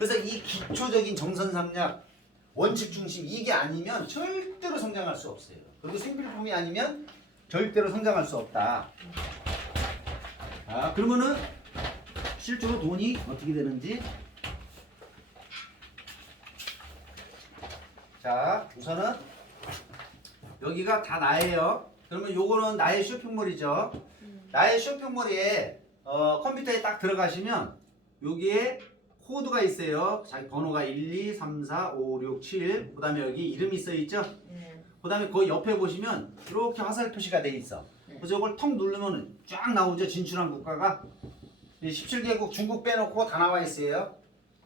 그래서 이 기초적인 정선삼약 원칙 중심 이게 아니면 절대로 성장할 수 없어요. 그리고 생필품이 아니면 절대로 성장할 수 없다. 아, 그러면은 실제로 돈이 어떻게 되는지. 자, 우선은 여기가 다 나예요. 그러면 요거는 나의 쇼핑몰이죠. 나의 쇼핑몰에 컴퓨터에 딱 들어가시면 여기에 코드가 있어요. 자기 번호가 1, 2, 3, 4, 5, 6, 7. 그 다음에 여기 이름이 써 있죠. 그 다음에 그 옆에 보시면 이렇게 화살 표시가 돼 있어. 그래서 이걸 턱 누르면 쫙 나오죠. 진출한 국가가 17개국 중국 빼놓고 다 나와 있어요.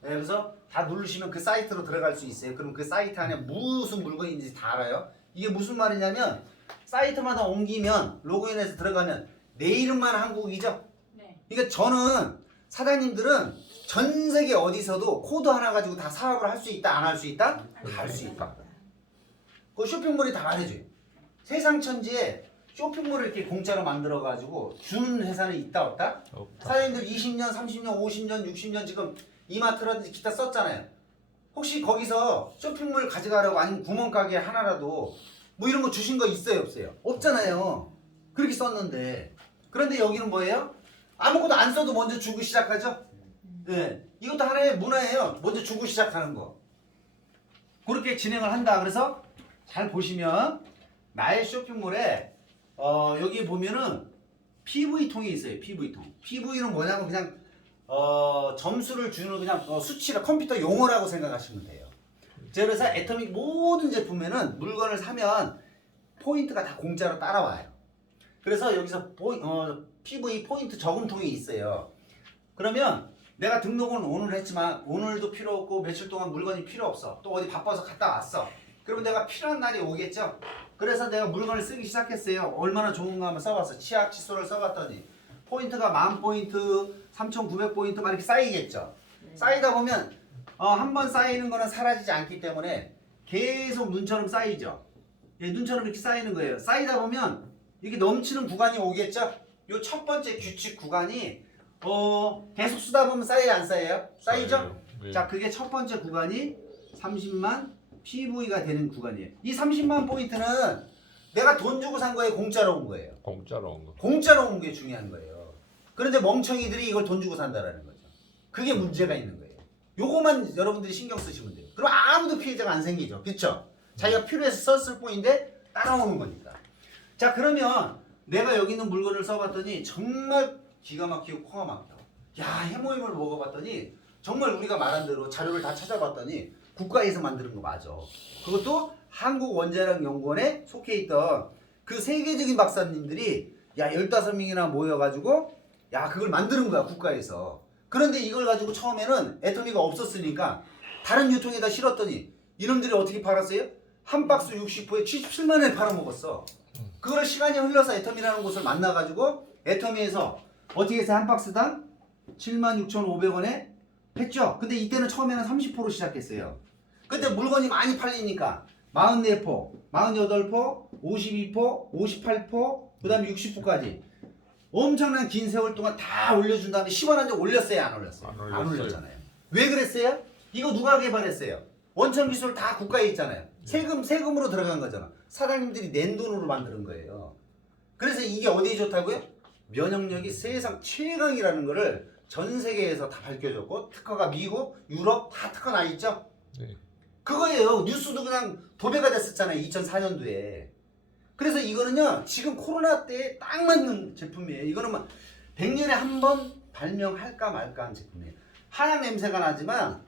네, 그래서 다 누르시면 그 사이트로 들어갈 수 있어요. 그럼 그 사이트 안에 무슨 물건인지 다 알아요. 이게 무슨 말이냐면 사이트마다 옮기면 로그인해서 들어가면 내 이름만 한국이죠. 네. 그러니까 저는 사장님들은 전 세계 어디서도 코드 하나 가지고 다 사업을 할 수 있다, 안 할 수 있다? 다 할 수 있다. 그 쇼핑몰이 다 말해줘요. 세상 천지에 쇼핑몰을 이렇게 공짜로 만들어가지고 주는 회사는 있다, 없다? 없다. 사장님들 20년, 30년, 50년, 60년 지금 이마트라든지 기타 썼잖아요. 혹시 거기서 쇼핑몰 가져가려고 아니면 구멍가게 하나라도 뭐 이런 거 주신 거 있어요, 없어요? 없잖아요. 그렇게 썼는데. 그런데 여기는 뭐예요? 아무것도 안 써도 먼저 주고 시작하죠? 네. 이것도 하나의 문화예요. 먼저 주고 시작하는 거. 그렇게 진행을 한다. 그래서 잘 보시면 나의 쇼핑몰에 여기 보면은 PV통이 있어요. PV통. PV는 뭐냐면 그냥 점수를 주는 그냥 수치라 컴퓨터 용어라고 생각하시면 돼요. 제가 그래서 애터믹 모든 제품에는 물건을 사면 포인트가 다 공짜로 따라와요. 그래서 여기서 PV 포인트 저금통이 있어요. 그러면 내가 등록은 오늘 했지만 오늘도 필요 없고 며칠 동안 물건이 필요 없어. 또 어디 바빠서 갔다 왔어. 그러면 내가 필요한 날이 오겠죠. 그래서 내가 물건을 쓰기 시작했어요. 얼마나 좋은가 한번 써봤어. 치약 칫솔을 써봤더니 포인트가 1000포인트, 3900포인트 막 이렇게 쌓이겠죠. 쌓이다 보면 한 번 쌓이는 거는 사라지지 않기 때문에 계속 눈처럼 쌓이죠. 예, 눈처럼 이렇게 쌓이는 거예요. 쌓이다 보면 이렇게 넘치는 구간이 오겠죠. 요 첫 번째 규칙 구간이 계속 쓰다 보면 쌓여요, 안 쌓여요? 쌓이죠? 네. 자, 그게 첫 번째 구간이 30만 PV가 되는 구간이에요. 이 30만 포인트는 내가 돈 주고 산 거에 공짜로 온 거예요. 공짜로 온 거. 공짜로 온 게 중요한 거예요. 그런데 멍청이들이 이걸 돈 주고 산다라는 거죠. 그게 문제가 있는 거예요. 요거만 여러분들이 신경 쓰시면 돼요. 그럼 아무도 피해자가 안 생기죠. 그쵸? 자기가 필요해서 썼을 뿐인데 따라오는 거니까. 자, 그러면 내가 여기 있는 물건을 써봤더니 정말 기가 막히고 코가 막혀. 야, 해모임을 먹어봤더니 정말 우리가 말한 대로 자료를 다 찾아봤더니 국가에서 만드는 거 맞아. 그것도 한국원자력연구원에 속해 있던 그 세계적인 박사님들이 야 15명이나 모여가지고 야 그걸 만드는 거야 국가에서. 그런데 이걸 가지고 처음에는 애터미가 없었으니까 다른 유통에다 실었더니 이놈들이 어떻게 팔았어요? 한 박스 60호에 77만 원에 팔아먹었어. 그걸 시간이 흘러서 애터미라는 곳을 만나가지고 애터미에서 어떻게 해서 한 박스당 76,500원에 했죠. 근데 이때는 처음에는 30포로 시작했어요. 근데 물건이 많이 팔리니까 44포, 48포, 52포, 58포, 그 다음에 60포까지 엄청난 긴 세월 동안 다 올려준 다음에 10원 한 장 올렸어요? 안 올렸어요? 안 올렸잖아요. 왜 그랬어요? 이거 누가 개발했어요? 원천 기술 다 국가에 있잖아요. 세금으로 들어간 거잖아. 사장님들이 낸 돈으로 만드는 거예요. 그래서 이게 어디에 좋다고요? 면역력이 세상 최강이라는 거를 전 세계에서 다 밝혀졌고 특허가 미국, 유럽 다 특허 나 있죠? 네. 그거예요. 뉴스도 그냥 도배가 됐었잖아요. 2004년도에. 그래서 이거는요. 지금 코로나 때에 딱 맞는 제품이에요. 이거는 막 100년에 한 번 발명할까 말까 한 제품이에요. 하얀 냄새가 나지만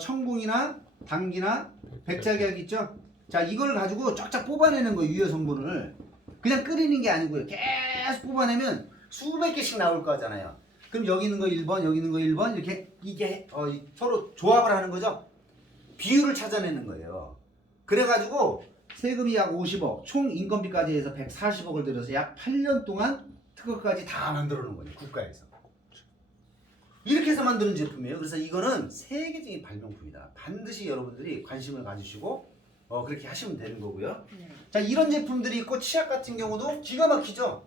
청궁이나 당귀나 백작약 있죠? 자, 이걸 가지고 쫙쫙 뽑아내는 거예요. 유효 성분을. 그냥 끓이는 게 아니고요. 계속 뽑아내면 수백 개씩 나올 거잖아요. 그럼 여기 있는 거 1번, 여기 있는 거 1번 이렇게 이게 서로 조합을 하는 거죠. 비율을 찾아내는 거예요. 그래가지고 세금이 약 50억, 총 인건비까지 해서 140억을 들여서 약 8년 동안 특허까지 다 만들어 놓은 거예요. 국가에서. 이렇게 해서 만드는 제품이에요. 그래서 이거는 세계적인 발명품이다. 반드시 여러분들이 관심을 가지시고 그렇게 하시면 되는 거고요. 자, 이런 제품들이 있고 치약 같은 경우도 기가 막히죠.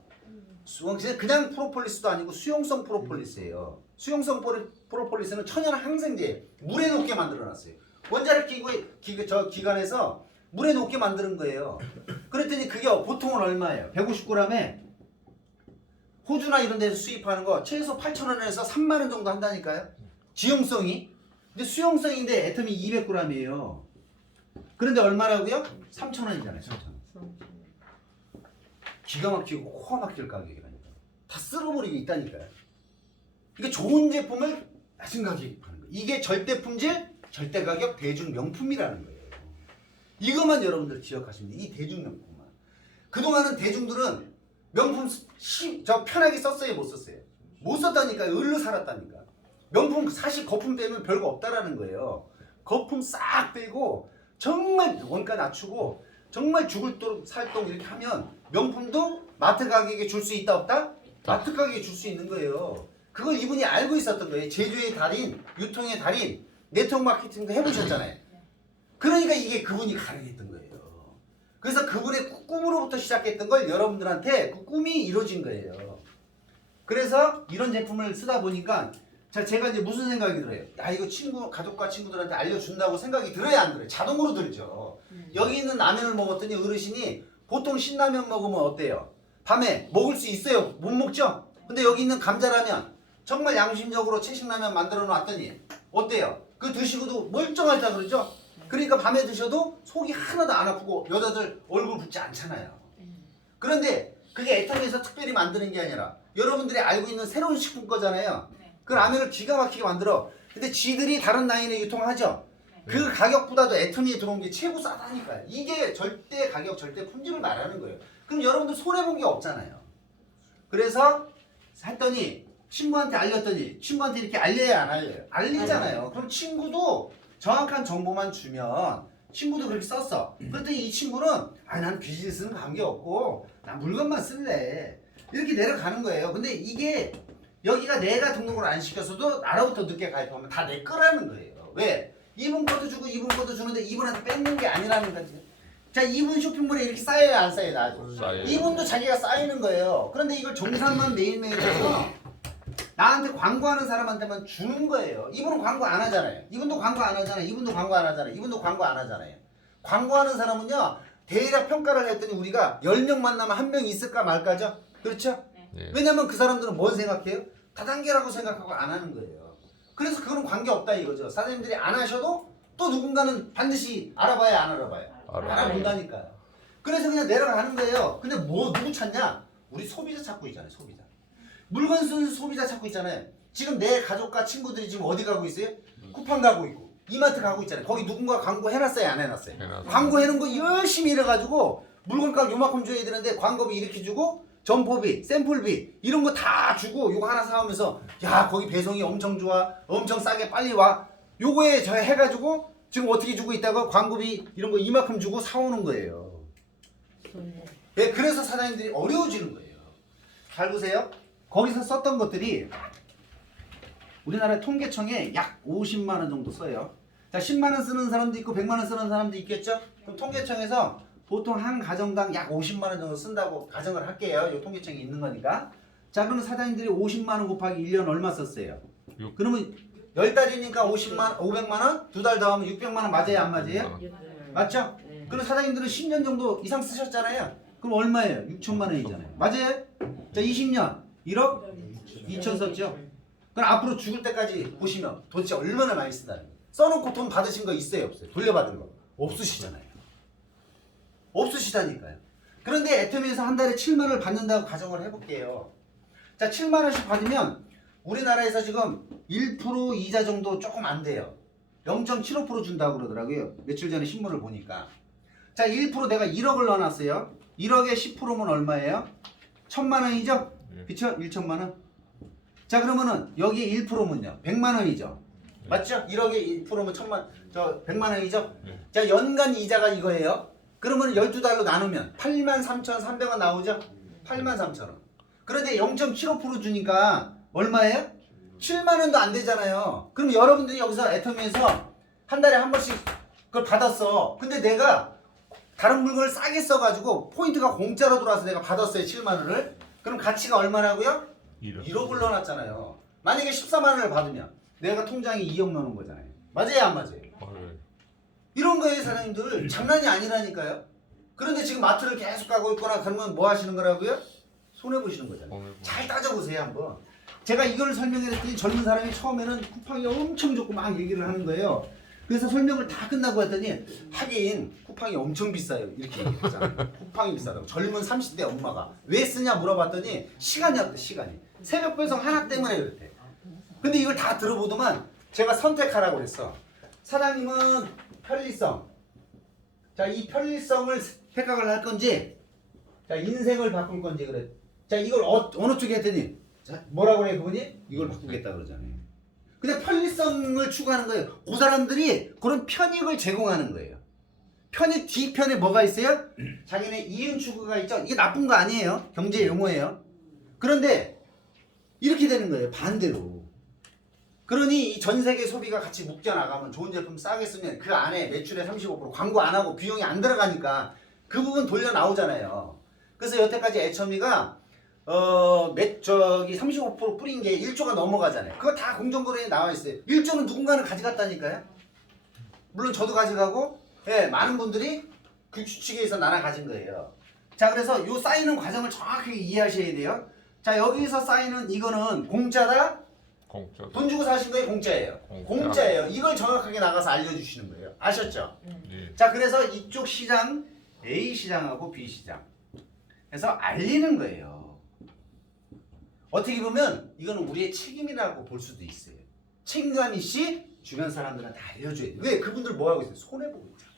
그냥 프로폴리스도 아니고 수용성 프로폴리스예요. 수용성 프로폴리스는 천연 항생제 물에 녹게 만들어놨어요. 원자력 기관에서 물에 녹게 만드는 거예요. 그랬더니 그게 보통은 얼마예요? 150g에 호주나 이런 데서 수입하는 거 최소 8,000원에서 3만 원 정도 한다니까요. 지용성이. 근데 수용성인데 애텀이 200g이에요. 그런데 얼마라고요? 3,000원이잖아요. 3,000원. 기가 막히고 코가 막힐 가격이라니까. 다 쓸어버리고 있다니까요. 이게 좋은 제품을 낮은 가격에 파는 거예요. 이게 절대 품질, 절대 가격, 대중 명품이라는 거예요. 이것만 여러분들 기억하시면 돼요. 이 대중 명품만. 그동안은 대중들은 명품 저 편하게 썼어요, 못 썼어요? 못 썼다니까요. 을로 살았다니까. 명품 사실 거품 빼면 별거 없다라는 거예요. 거품 싹 빼고 정말 원가 낮추고 정말 죽을 살동 이렇게 하면 명품도 마트 가격에 줄 수 있다 없다? 마트 가격에 줄 수 있는 거예요. 그걸 이분이 알고 있었던 거예요. 제조의 달인, 유통의 달인, 네트워크 마케팅도 해보셨잖아요. 그러니까 이게 그분이 가능했던 거예요. 그래서 그분의 꿈으로부터 시작했던 걸 여러분들한테 그 꿈이 이루어진 거예요. 그래서 이런 제품을 쓰다 보니까 제가 이제 무슨 생각이 들어요? 야, 이거 가족과 친구들한테 알려준다고 생각이 들어야 안 들어요? 자동으로 들죠. 여기 있는 라면을 먹었더니 어르신이 보통 신라면 먹으면 어때요? 밤에 먹을 수 있어요? 못 먹죠? 근데 여기 있는 감자라면 정말 양심적으로 채식라면 만들어 놨더니 어때요? 그거 드시고도 멀쩡하다 그러죠? 그러니까 밤에 드셔도 속이 하나도 안 아프고 여자들 얼굴 붓지 않잖아요. 그런데 그게 애텀에서 특별히 만드는 게 아니라 여러분들이 알고 있는 새로운 식품 거잖아요. 그 라면을 기가 막히게 만들어. 근데 지들이 다른 라인에 유통하죠. 그 가격보다도 애텀이 들어온 게 최고 싸다니까요. 이게 절대 가격, 절대 품질을 말하는 거예요. 그럼 여러분들 손해본 게 없잖아요. 그래서 했더니 친구한테 알렸더니 친구한테 이렇게 알려야 안 알려요? 알리잖아요. 그럼 친구도 정확한 정보만 주면 친구도 그렇게 썼어. 그랬더니 이 친구는 난 비즈니스는 관계없고 난 물건만 쓸래. 이렇게 내려가는 거예요. 근데 이게 여기가 내가 등록을 안 시켰어도 나로부터 늦게 가입하면 다 내 거라는 거예요. 왜? 이분 것도 주고 이분 것도 주는데 이분한테 뺏는 게 아니라는 거지. 자, 이분 쇼핑몰에 이렇게 쌓여야 안 쌓여요? 나도. 이분도 자기가 쌓이는 거예요. 그런데 이걸 정산만 매일매일 해서 나한테 광고하는 사람한테만 주는 거예요. 이분은 광고 안 하잖아요. 이분도 광고 안 하잖아요. 이분도 광고 안 하잖아요. 이분도 광고 안 하잖아요. 광고하는 사람은요, 대략 평가를 했더니 우리가 10명 만나면 1명 있을까 말까죠? 그렇죠? 네. 왜냐면 그 사람들은 뭔 생각해요? 다단계라고 생각하고 안 하는 거예요. 그래서 그거는 관계없다 이거죠. 사장님들이 안 하셔도 또 누군가는 반드시 알아봐야 안 알아봐요. 알아본다니까요. 그래서 그냥 내려가는 거예요. 근데 누구 찾냐? 우리 소비자 찾고 있잖아요. 소비자. 물건 쓰는 소비자 찾고 있잖아요. 지금 내 가족과 친구들이 지금 어디 가고 있어요? 쿠팡 가고 있고 이마트 가고 있잖아요. 거기 누군가 광고 해놨어요? 안 해놨어요? 광고 해놓은 거 열심히 일해가지고 물건값 요만큼 줘야 되는데 광고비 이렇게 주고 점포비, 샘플비 이런 거 다 주고 요거 하나 사오면서 야 거기 배송이 엄청 좋아 엄청 싸게 빨리 와 요거에 저 해가지고 지금 어떻게 주고 있다고 광고비 이런 거 이만큼 주고 사오는 거예요. 예, 그래서 사장님들이 어려워지는 거예요. 잘 보세요. 거기서 썼던 것들이 우리나라 통계청에 약 50만 원 정도 써요. 자, 10만 원 쓰는 사람도 있고 100만 원 쓰는 사람도 있겠죠? 그럼 통계청에서 보통 한 가정당 약 50만 원 정도 쓴다고 가정을 할게요. 이 통계청에 있는 거니까. 자, 그러면 사장님들이 50만 원 곱하기 1년 얼마 썼어요? 그러면 10달이니까 500만 원? 2달 더 하면 600만 원 맞아요? 안 맞아요? 맞죠? 그럼 사장님들은 10년 정도 이상 쓰셨잖아요. 그럼 얼마예요? 6천만 원이잖아요. 맞아요? 자, 20년 1억 2천 썼죠? 그럼 앞으로 죽을 때까지 보시면 도대체 얼마나 많이 쓴다는 거예요. 써놓고 돈 받으신 거 있어요? 없어요? 돌려받은 거? 없으시잖아요. 없으시다니까요. 그런데 애터미에서 한 달에 7만 원을 받는다고 가정을 해볼게요. 자, 7만 원씩 받으면 우리나라에서 지금 1% 이자 정도 조금 안 돼요. 0.75% 준다고 그러더라고요. 며칠 전에 신문을 보니까. 자, 1% 내가 1억을 넣어놨어요. 1억에 10%면 얼마예요? 1,000만 원이죠? 그쵸? 1천만 원. 자, 그러면은 여기에 1%면요. 100만 원이죠. 맞죠? 1억에 1%면 100만 원이죠? 자, 연간 이자가 이거예요. 그러면 12달로 나누면 83,300원 나오죠? 83,000원. 그런데 0.75% 주니까 얼마예요? 7만 원도 안 되잖아요. 그럼 여러분들이 여기서 애터미에서 한 달에 한 번씩 그걸 받았어. 근데 내가 다른 물건을 싸게 써가지고 포인트가 공짜로 들어와서 내가 받았어요. 7만 원을. 그럼 가치가 얼마라고요? 1억을 넣어놨잖아요. 만약에 14만 원을 받으면 내가 통장에 2억 넣는 거잖아요. 맞아요, 안 맞아요? 이런 거예요, 사장님들. 장난이 아니라니까요. 그런데 지금 마트를 계속 가고 있거나 그러면 뭐 하시는 거라고요? 손해 보시는 거잖아요. 잘 따져보세요, 한번. 제가 이걸 설명했더니 젊은 사람이 처음에는 쿠팡이 엄청 좋고 막 얘기를 하는 거예요. 그래서 설명을 다 끝나고 했더니 하긴 쿠팡이 엄청 비싸요. 이렇게 얘기했잖아요. 쿠팡이 비싸다고. 젊은 30대 엄마가 왜 쓰냐 물어봤더니 시간이 없대, 시간이. 새벽 배송 하나 때문에 그랬대. 근데 이걸 다 들어보더만 제가 선택하라고 그랬어. 사장님은 편리성. 자, 이 편리성을 생각을 할 건지, 자, 인생을 바꿀 건지 그래. 자, 이걸 어느 쪽에 했더니, 자, 뭐라고 그래 그분이? 이걸 바꾸겠다 그러잖아요. 근데 편리성을 추구하는 거예요. 그 사람들이 그런 편익을 제공하는 거예요. 편익 뒤편에 뭐가 있어요? 자기네 이윤 추구가 있죠. 이게 나쁜 거 아니에요. 경제 용어예요. 그런데 이렇게 되는 거예요. 반대로. 그러니 이 전 세계 소비가 같이 묶여 나가면 좋은 제품 싸게 쓰면 그 안에 매출의 35% 광고 안 하고 비용이 안 들어가니까 그 부분 돌려 나오잖아요. 그래서 여태까지 애첨이가 35% 뿌린 게 1조가 넘어가잖아요. 그거 다 공정거래에 나와 있어요. 1조는 누군가는 가져갔다니까요. 물론 저도 가져가고, 예, 많은 분들이 그 주식에서 나눠 가진 거예요. 자, 그래서 요 쌓이는 과정을 정확하게 이해하셔야 돼요. 자, 여기서 쌓이는 이거는 공짜다. 공짜. 돈 주고 사신 거예요, 공짜예요. 공짜예요. 이걸 정확하게 나가서 알려주시는 거예요. 아셨죠? 예. 자, 그래서 이쪽 시장 A 시장하고 B 시장. 그래서 알리는 거예요. 어떻게 보면 이거는 우리의 책임이라고 볼 수도 있어요. 책임감 있이 주변 사람들한테 알려줘야 돼. 왜? 그분들 뭐 하고 있어요? 손해보고 있잖아요.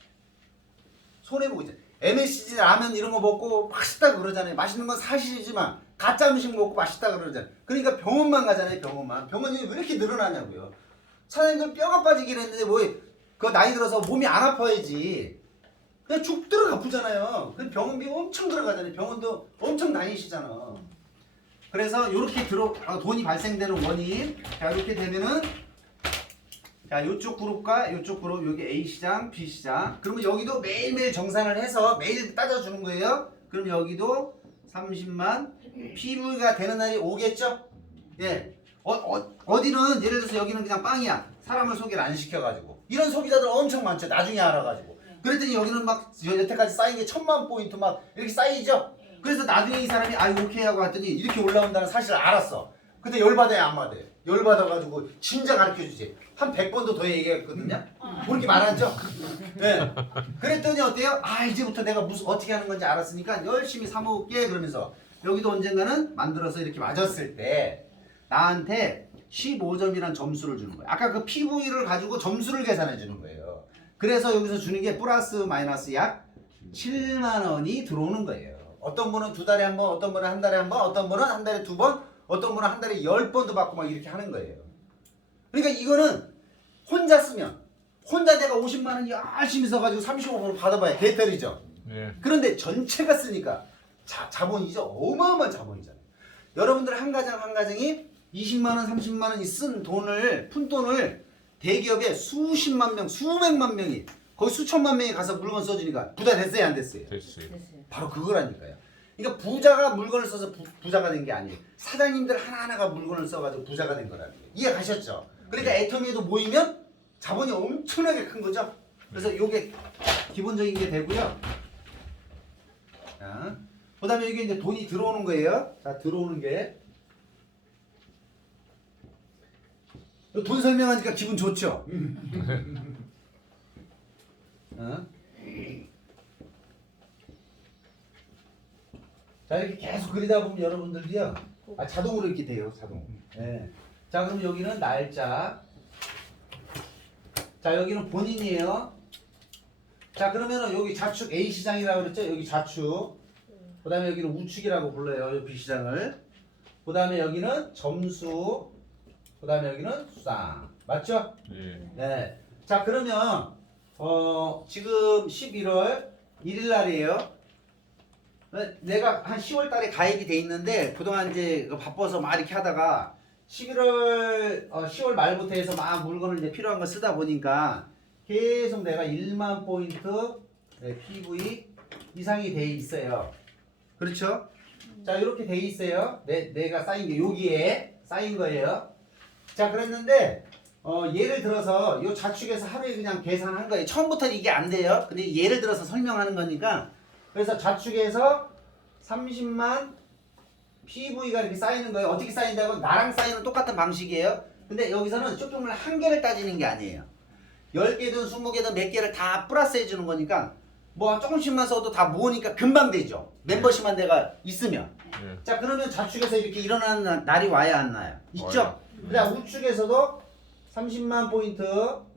손해보고 있잖아요. MSG 라면 이런 거 먹고 맛있다고 그러잖아요. 맛있는 건 사실이지만 가짜 음식 먹고 맛있다 그러잖아요. 그러니까 병원만 가잖아요. 병원만. 병원이 왜 이렇게 늘어나냐고요. 사장님들 뼈가 빠지긴 했는데 뭐 그 나이 들어서 몸이 안 아파야지. 그냥 죽 들어 아프잖아요. 그 병원비 엄청 들어가잖아요. 병원도 엄청 다니시잖아. 그래서 이렇게 돈이 발생되는 원인. 자, 이렇게 되면은 자, 요쪽 그룹과 요쪽 그룹, 여기 A 시장, B 시장. 그러면 여기도 매일매일 정산을 해서 매일 따져주는 거예요. 그럼 여기도 30만 PV가 되는 날이 오겠죠? 예. 어디는 예를 들어서 여기는 그냥 빵이야. 사람을 소개를 안 시켜가지고. 이런 소비자들 엄청 많죠. 나중에 알아가지고. 그랬더니 여기는 막 여태까지 쌓인 게 1000만 포인트 막 이렇게 쌓이죠? 그래서 나중에 이 사람이 이렇게 하고 했더니 이렇게 올라온다는 사실을 알았어. 근데 열받아요, 안 받아요? 열받아가지고 진짜 가르쳐주지. 한 100번도 더 얘기했거든요. 그렇게 말하죠? 네. 그랬더니 어때요? 이제부터 내가 어떻게 하는 건지 알았으니까 열심히 사먹을게 그러면서 여기도 언젠가는 만들어서 이렇게 맞았을 때 나한테 15점이라는 점수를 주는 거예요. 아까 그 PV를 가지고 점수를 계산해 주는 거예요. 그래서 여기서 주는 게 플러스 마이너스 약 7만 원이 들어오는 거예요. 어떤 분은 2달에 한 번, 어떤 분은 한 달에 한 번, 어떤 분은 한 달에 2번, 어떤 분은 한 달에 10번도 받고 막 이렇게 하는 거예요. 그러니까 이거는 혼자 쓰면 혼자 내가 50만 원 열심히 써가지고 35% 받아봐야 개털이죠. 예. 그런데 전체가 쓰니까 자본이죠. 어마어마한 자본이잖아요. 여러분들 한 가정 한 가정이 20만 원, 30만 원이 쓴 돈을 푼돈을 대기업에 수십만 명, 수백만 명이 거의 수천만 명이 가서 물건 써주니까 부자 됐어요, 안 됐어요? 됐어요. 바로 그거라니까요. 그러니까 부자가 물건을 써서 부자가 된 게 아니에요. 사장님들 하나하나가 물건을 써가지고 부자가 된 거라는 거예요. 이해 가셨죠? 그러니까 애터미에도 모이면 자본이 엄청나게 큰 거죠. 그래서 요게 기본적인 게 되고요. 자, 그 다음에 이게 이제 돈이 들어오는 거예요. 자, 들어오는 게. 돈 설명하니까 기분 좋죠? 자, 이렇게 계속 그리다 보면 여러분들이요. 자동으로 이렇게 돼요, 자동. 네. 자, 그럼 여기는 날짜. 자, 여기는 본인이에요. 자, 그러면은 여기 좌측 A 시장이라고 그랬죠? 여기 좌측. 그 다음에 여기는 우측이라고 불러요, 이 B 시장을. 그 다음에 여기는 점수. 그 다음에 여기는 수상. 맞죠? 예. 네. 자, 그러면 지금 11월 1일 날이에요. 내가 한 10월 달에 가입이 돼 있는데 그동안 이제 바빠서 막 이렇게 하다가 10월 말부터 해서 막 물건을 이제 필요한 거 쓰다 보니까 계속 내가 1만 포인트 PV 이상이 돼 있어요. 그렇죠? 자, 이렇게 돼 있어요. 내가 쌓인 게 여기에 쌓인 거예요. 자, 그랬는데 예를 들어서 이 좌측에서 하루에 그냥 계산한 거예요. 처음부터 이게 안 돼요. 근데 예를 들어서 설명하는 거니까. 그래서 좌측에서 30만 PV가 이렇게 쌓이는 거예요. 어떻게 쌓인다고? 나랑 쌓이는 똑같은 방식이에요. 근데 여기서는 쇼핑몰 한 개를 따지는 게 아니에요. 10개든 20개든 몇 개를 다 플러스 해주는 거니까 뭐 조금씩만 써도 다 모으니까 금방 되죠. 멤버십만 내가 있으면. 자, 그러면 좌측에서 이렇게 일어나는 날이 와야 안 나요? 있죠? 그다음 우측에서도 30만 포인트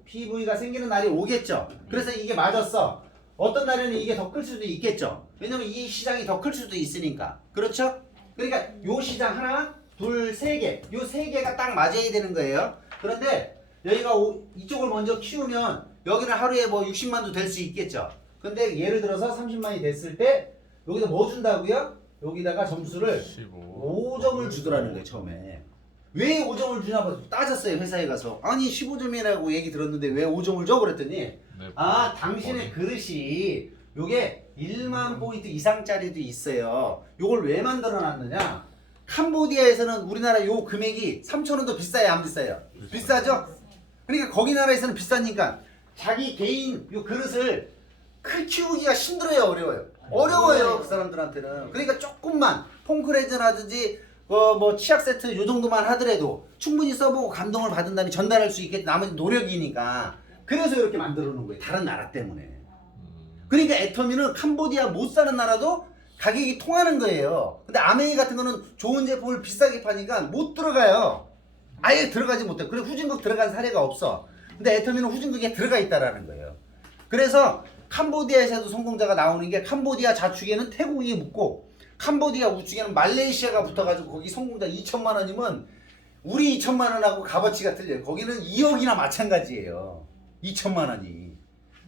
PV가 생기는 날이 오겠죠. 그래서 이게 맞았어. 어떤 날에는 이게 더 클 수도 있겠죠. 왜냐면 이 시장이 더 클 수도 있으니까. 그렇죠? 그러니까 요 시장 하나, 둘, 세 개. 요 세 개가 딱 맞아야 되는 거예요. 그런데 여기가 이쪽을 먼저 키우면 여기는 하루에 뭐 60만도 될 수 있겠죠. 근데 예를 들어서 30만이 됐을 때 여기다 뭐 준다고요? 여기다가 점수를 5점을 주더라는 거예요, 처음에. 왜 5점을 주나 봐 따졌어요, 회사에 가서. 아니 15점이라고 얘기 들었는데 왜 5점을 줘? 그랬더니 아, 당신의 그릇이 요게 1만 포인트 이상짜리도 있어요. 요걸 왜 만들어 놨느냐? 캄보디아에서는 우리나라 요 금액이 3,000원도 비싸요, 안 비싸요? 비싸죠? 그러니까 거기 나라에서는 비싸니까 자기 개인 요 그릇을 크 키우기가 힘들어요, 어려워요? 어려워요, 그 사람들한테는. 그러니까 조금만 폼크레즈라든지 뭐 치약 세트 요 정도만 하더라도 충분히 써보고 감동을 받은 다음에 전달할 수 있게 나머지 노력이니까. 그래서 이렇게 만들어 놓은 거예요, 다른 나라 때문에. 그러니까 애터미는 캄보디아 못 사는 나라도 가격이 통하는 거예요. 근데 아메이 같은 거는 좋은 제품을 비싸게 파니까 못 들어가요. 아예 들어가지 못해. 그래 후진국 들어간 사례가 없어. 근데 애터미는 후진국에 들어가 있다라는 거예요. 그래서 캄보디아에서도 성공자가 나오는 게 캄보디아 좌측에는 태국이 붙고 캄보디아 우측에는 말레이시아가 붙어가지고 거기 성공자 2천만 원이면 우리 2천만 원하고 값어치가 틀려요. 거기는 2억이나 마찬가지예요. 2천만 원이.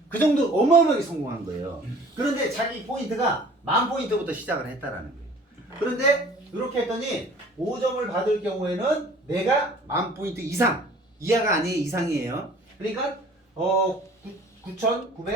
그 정도 어마어마하게 성공한 거예요. 그런데 자기 포인트가 10,000포인트부터 시작을 했다라는 거예요. 그런데 이렇게 했더니 5점을 받을 경우에는 내가 10,000포인트 이상, 이하가 아니에요, 이상이에요. 그러니까 9,900